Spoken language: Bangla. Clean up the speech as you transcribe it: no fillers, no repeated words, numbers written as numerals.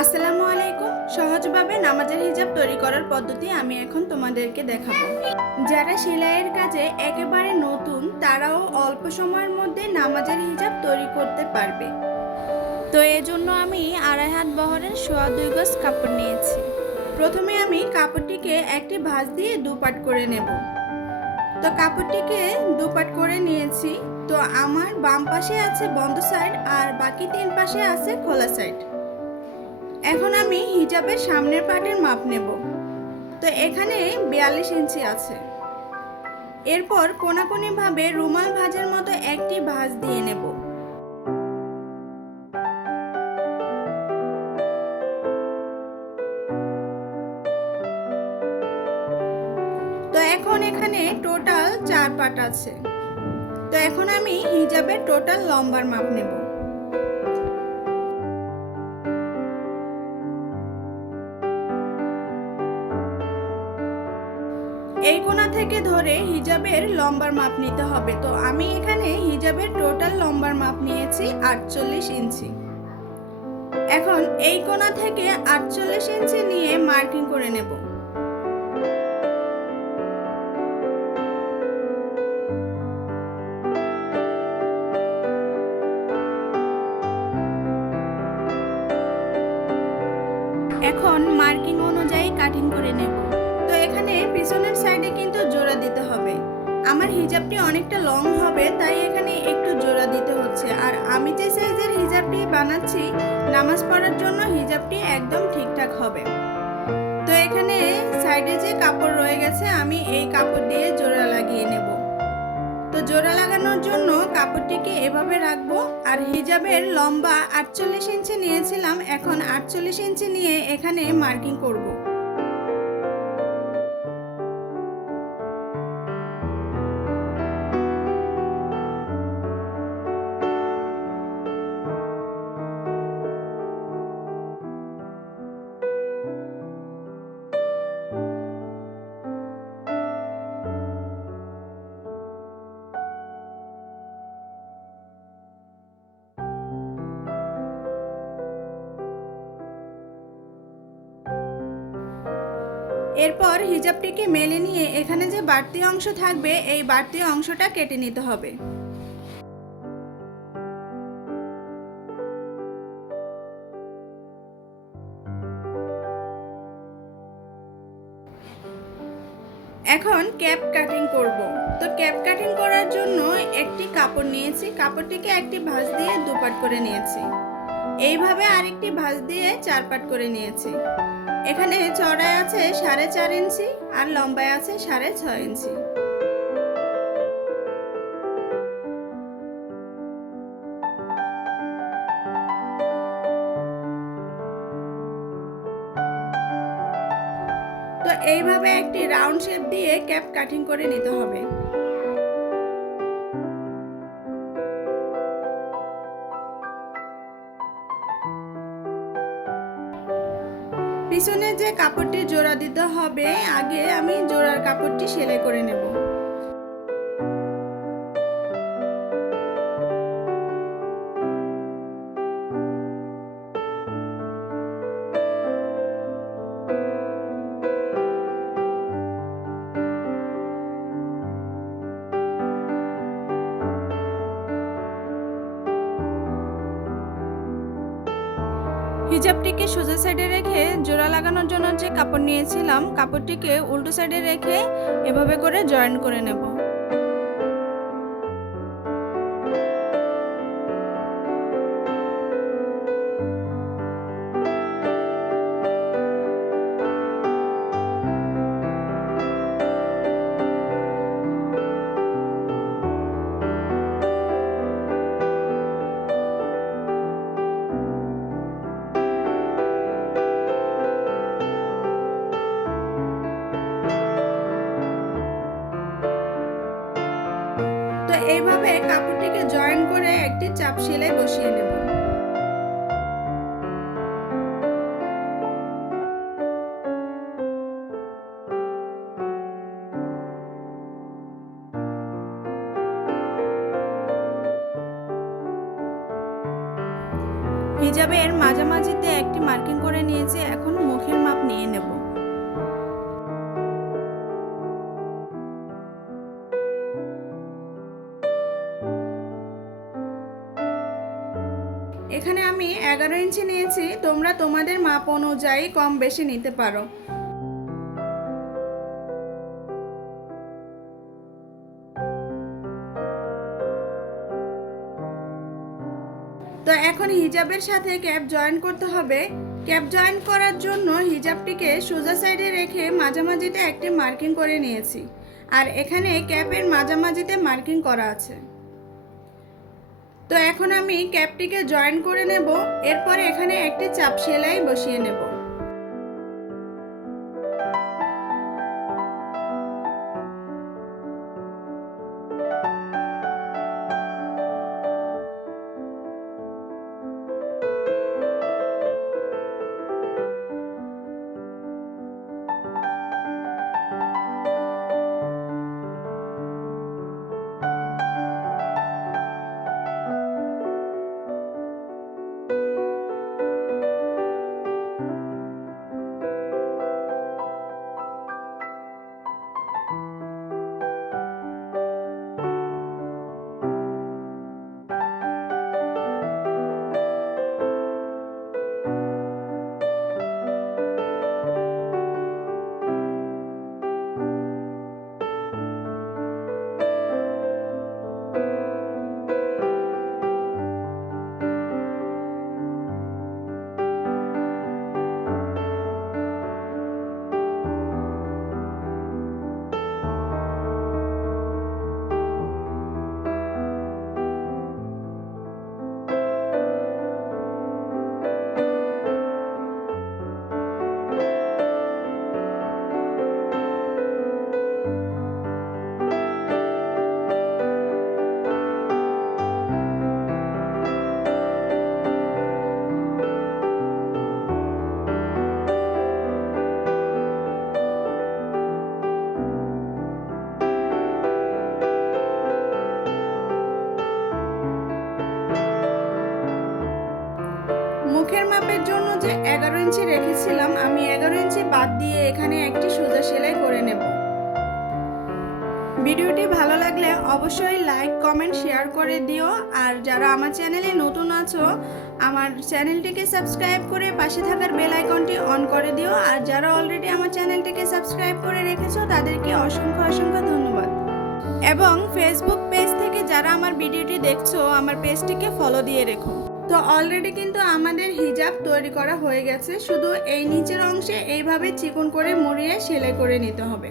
আসসালামু আলাইকুম। সহজভাবে নামাজের হিজাব তৈরি করার পদ্ধতি আমি এখন তোমাদেরকে দেখাবো। যারা সেলাইয়ের কাজে একেবারে নতুন তারাও অল্প সময়ের মধ্যে নামাজের হিজাব তৈরি করতে পারবে। তো এজন্য আমি 2.5 হাত বহরের 2.25 গজ কাপড় নিয়েছি। প্রথমে আমি কাপড়টিকে একটি ভাঁজ দিয়ে দুপাট করে নেব। তো কাপড়টিকে দুপাট করে নিয়েছি। তো আমার বাম পাশে আছে বন্ধ সাইড আর বাকি 3 পাশে আছে খোলা সাইড। এখন আমি হিজাবের সামনের পাটের মাপ নেব। তো এখানে 42 ইঞ্চি আছে। এরপর কোনাকুনিভাবে রুমাল ভাঁজের মতো একটি ভাঁজ দিয়ে নেব। তো এখন এখানে টোটাল 4 পাট আছে। তো এখন আমি হিজাবের টোটাল লম্বার মাপ নেব। এই কোণা থেকে ধরে হিজাবের লম্বার মাপ নিতে হবে। তো আমি এখানে হিজাবের টোটাল লম্বার মাপ নিয়েছি 48 ইঞ্চি। এখন এই কোণা থেকে 48 ইঞ্চি নিয়ে মার্কিং করে নেব। এখন মার্কিং অনুযায়ী কাটিং করে নেব। তো এখানে পিছনের সাইডে কিন্তু জোড়া দিতে হবে। আমার হিজাবটি অনেকটা লং হবে, তাই এখানে একটু জোড়া দিতে হচ্ছে। আর আমি যে সাইজের হিজাবটি বানাচ্ছি, নামাজ পড়ার জন্য হিজাবটি একদম ঠিকঠাক হবে। তো এখানে সাইডে যে কাপড় রয়ে গেছে, আমি এই কাপড় দিয়ে জোড়া লাগিয়ে নেব। তো জোড়া লাগানোর জন্য কাপড়টিকে এভাবে রাখবো। আর হিজাবের লম্বা 48 ইঞ্চি নিয়েছিলাম, এখন 48 ইঞ্চি নিয়ে এখানে মার্কিং করব। এরপর হিজাবটিকে মেলে নিয়ে এখানে যে বাড়তি অংশ থাকবে, এই বাড়তি অংশটা কেটে নিতে হবে। এখন ক্যাপ কাটিং করব। তো ক্যাপ কাটিং করার জন্য একটি কাপড় নিয়েছি, কাপড়টিকে একটি ভাঁজ দিয়ে দুপাট করে নিয়েছি। এইভাবে আরেকটি ভাঁজ দিয়ে 4 পাট করে নিয়েছি। এখানে চড়ায় আছে 4.5 ইঞ্চি আর লম্বায় আছে 6.5 ইঞ্চি। তো এইভাবে একটি রাউন্ড শেপ দিয়ে ক্যাপ কাটিং করে নিতে হবে। পিছনে যে কাপড়টি জোড়া দিতে হবে, আগে আমি জোড়ার কাপড়টি সেলাই করে নেব। হিজাবটিকে সোজা সাইডে রেখে জোড়া লাগানোর জন্য যে কাপড় নিয়েছিলাম, কাপড়টিকে উল্টো সাইডে রেখে এভাবে করে জয়েন করে নেব। তো এইভাবে কাপড়টিকে জয়েন করে একটি চাপ সেলাই বসিয়ে নেব। হিজাবের মাঝামাঝিতে একটি মার্কিং করে নিয়েছি, এখন মুখের মাপ নিয়ে নেব। এখানে আমি 11 ইঞ্চি নিয়েছি, তোমরা তোমাদের মাপ অনুযায়ী কম বেশি নিতে পারো। তো এখন হিজাবের সাথে ক্যাপ জয়েন করতে হবে। ক্যাপ জয়েন করার জন্য হিজাবটিকে সোজা সাইডে রেখে মাঝামাঝিতে একটি মার্কিং করে নিয়েছি, আর এখানে ক্যাপের মাঝামাঝিতে মার্কিং করা আছে। তো এখন আমি ক্যাপটিকে জয়েন করে নেব, এরপর এখানে একটি চাপ সেলাই বসিয়ে নেব। মুখের মাপের জন্য যে 11 ইঞ্চি রেখেছিলাম, আমি 11 ইঞ্চি বাদ দিয়ে এখানে একটি সোজা সেলাই করে নেব। ভিডিওটি ভালো লাগলে অবশ্যই লাইক, কমেন্ট, শেয়ার করে দিও। আর যারা আমার চ্যানেলে নতুন আছো, আমার চ্যানেলটিকে সাবস্ক্রাইব করে পাশে থাকার বেল আইকনটি অন করে দিও। আর যারা অলরেডি আমার চ্যানেলটিকে সাবস্ক্রাইব করে রেখেছো তাদেরকে অসংখ্য অসংখ্য ধন্যবাদ। এবং ফেসবুক পেজ থেকে যারা আমার ভিডিওটি দেখছো, আমার পেজটিকে ফলো দিয়ে রেখো। তো অলরেডি কিন্তু আমাদের হিজাব তৈরি করা হয়ে গেছে, শুধু এই নিচের অংশে এইভাবে চিকন করে মুড়িয়ে সেলাই করে নিতে হবে।